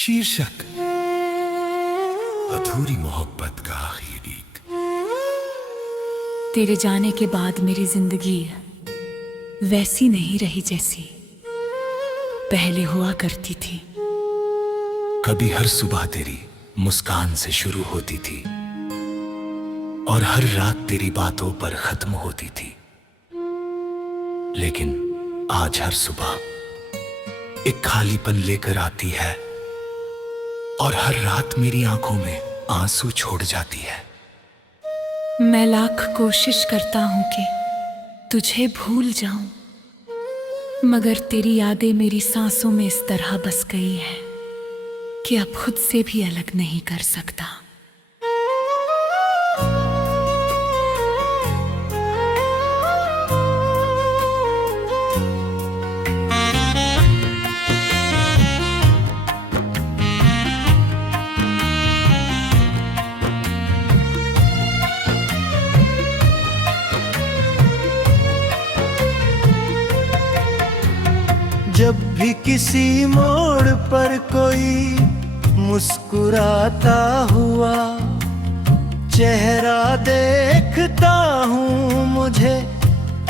शीर्षक अधूरी मोहब्बत का आखिरी गीत। तेरे जाने के बाद मेरी जिंदगी वैसी नहीं रही जैसी पहले हुआ करती थी। कभी हर सुबह तेरी मुस्कान से शुरू होती थी और हर रात तेरी बातों पर खत्म होती थी। लेकिन आज हर सुबह एक खालीपन लेकर आती है और हर रात मेरी आंखों में आंसू छोड़ जाती है। मैं लाख कोशिश करता हूं कि तुझे भूल जाऊं, मगर तेरी यादें मेरी सांसों में इस तरह बस गई हैं कि अब खुद से भी अलग नहीं कर सकता। जब भी किसी मोड़ पर कोई मुस्कुराता हुआ चेहरा देखता हूँ, मुझे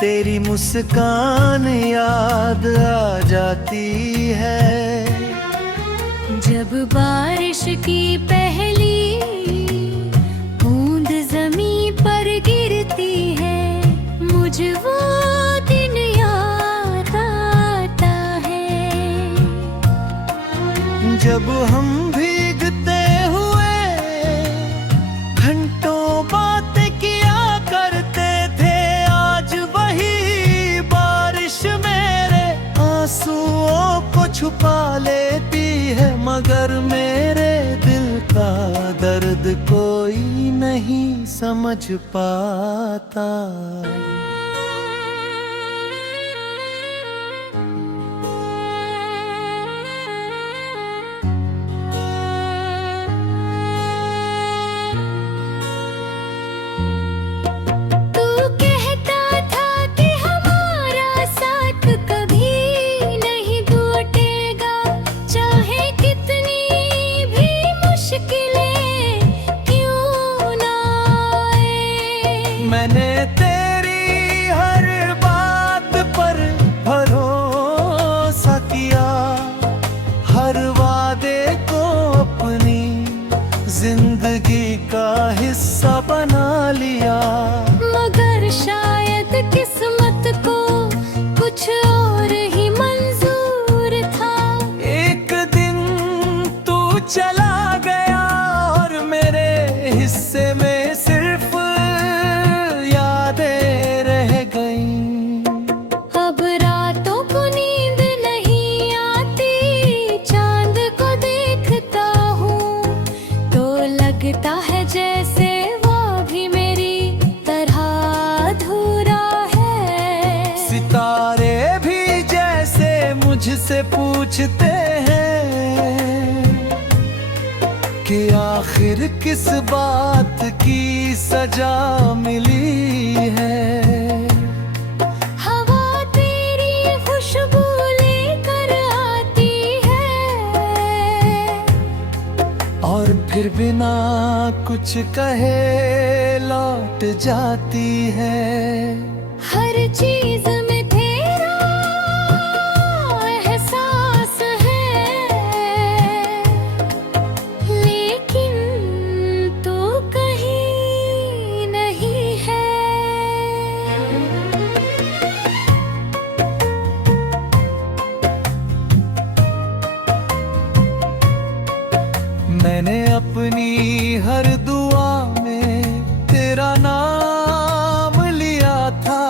तेरी मुस्कान याद आ जाती है। जब बारिश की पहली बूंद जमीन पर गिरती है, मुझे वो दिन याद आता है। जब हम भीगते हुए घंटों बातें किया करते थे, आज वही बारिश मेरे आंसुओं को छुपा लेती है। मगर मेरे दिल का दर्द कोई नहीं समझ पाता। मैंने तेरी हर बात पर भरोसा किया, हर वादे को अपनी जिंदगी का हिस्सा बना लिया। मगर शायद किस्मत को कुछ और ही मंजूर था। एक दिन तू चला गया और मेरे हिस्से में सिर्फ लगता है जैसे वो भी मेरी तरह अधूरा है। सितारे भी जैसे मुझसे पूछते हैं कि आखिर किस बात की सजा मिली है। हवा तेरी खुशबू लेकर आती है और फिर बिना कुछ कहे लौट जाती है। हर चीज में तेरा एहसास है, लेकिन तू कहीं नहीं है। मैंने अपनी हर दुआ में तेरा नाम लिया था।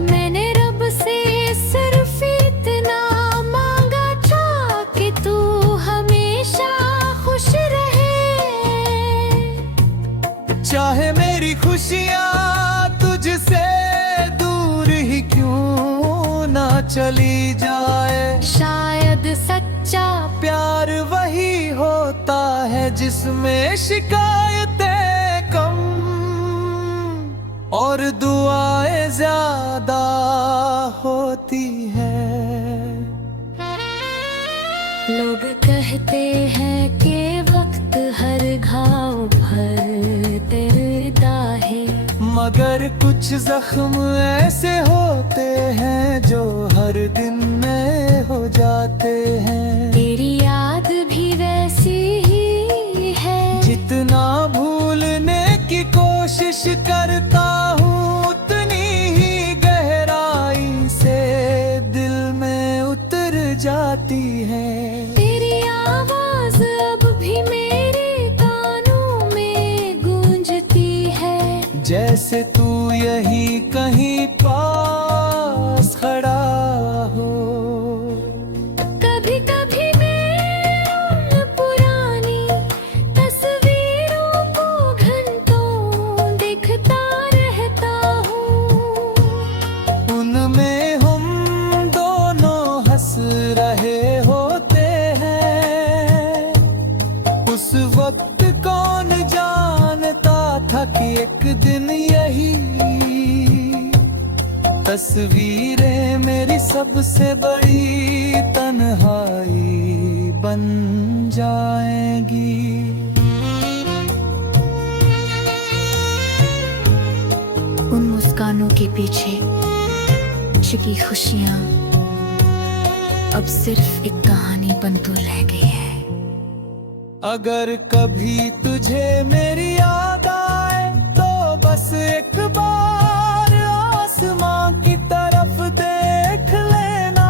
मैंने रब से सिर्फ इतना मांगा था कि तू हमेशा खुश रहे। चाहे मेरी खुशियाँ तुझसे दूर ही क्यों ना चली जाए, शायद सच्चा प्यार वही होता है जिसमें शिकायतें कम और दुआएं ज्यादा होती है। लोग कह कहते हैं कि वक्त हर घाव भर देता है, मगर कुछ जख्म ऐसे होते हैं जो हर दिन नए हो जाते हैं। तेरी याद भी वैसी ही है, जितना भूलने की कोशिश करता हूँ उतनी ही गहराई से दिल में उतर जाती है। तेरी आवाज अब भी मेरे कानों में गूंजती है, जैसे तू यही कहीं पास खड़ा हो। कभी कभी मैं उन पुरानी तस्वीरों को घंटों देखता रहता हूँ। उनमें हम दोनों हंस रहे होते हैं। उस वक्त कौन जानता था कि एक दिन यही तस्वीरें मेरी सबसे बड़ी तन्हाई बन जाएंगी। उन मुस्कानों के पीछे छिपी खुशियाँ अब सिर्फ एक कहानी बन तो रह गई है। अगर कभी तुझे मेरी याद आए तो बस एक बार आसमां की तरफ देख लेना।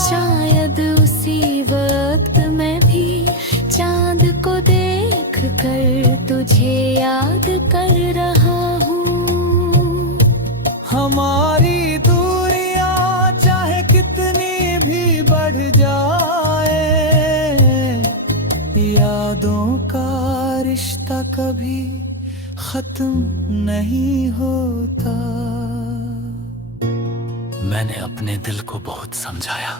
शायद उसी वक्त मैं भी चांद को देख कर तुझे याद कर रहा हूँ। हमारी दूरियां चाहे कितनी भी बढ़ जाए, यादों का रिश्ता कभी खत्म नहीं होता। मैंने अपने दिल को बहुत समझाया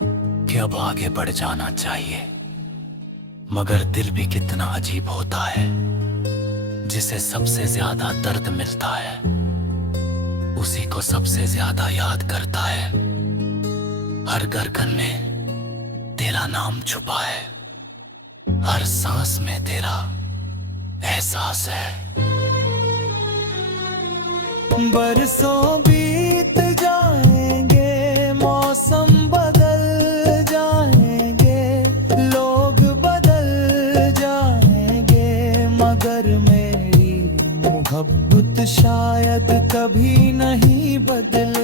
कि अब आगे बढ़ जाना चाहिए, मगर दिल भी कितना अजीब होता है। जिसे सबसे ज्यादा दर्द मिलता है उसी को सबसे ज्यादा याद करता है। हर धड़कन में तेरा नाम छुपा है, हर सांस में तेरा एहसास है। बरसों बीत जाएंगे, मौसम बदल जाएंगे, लोग बदल जाएंगे, मगर मेरी मोहब्बत शायद कभी नहीं बदल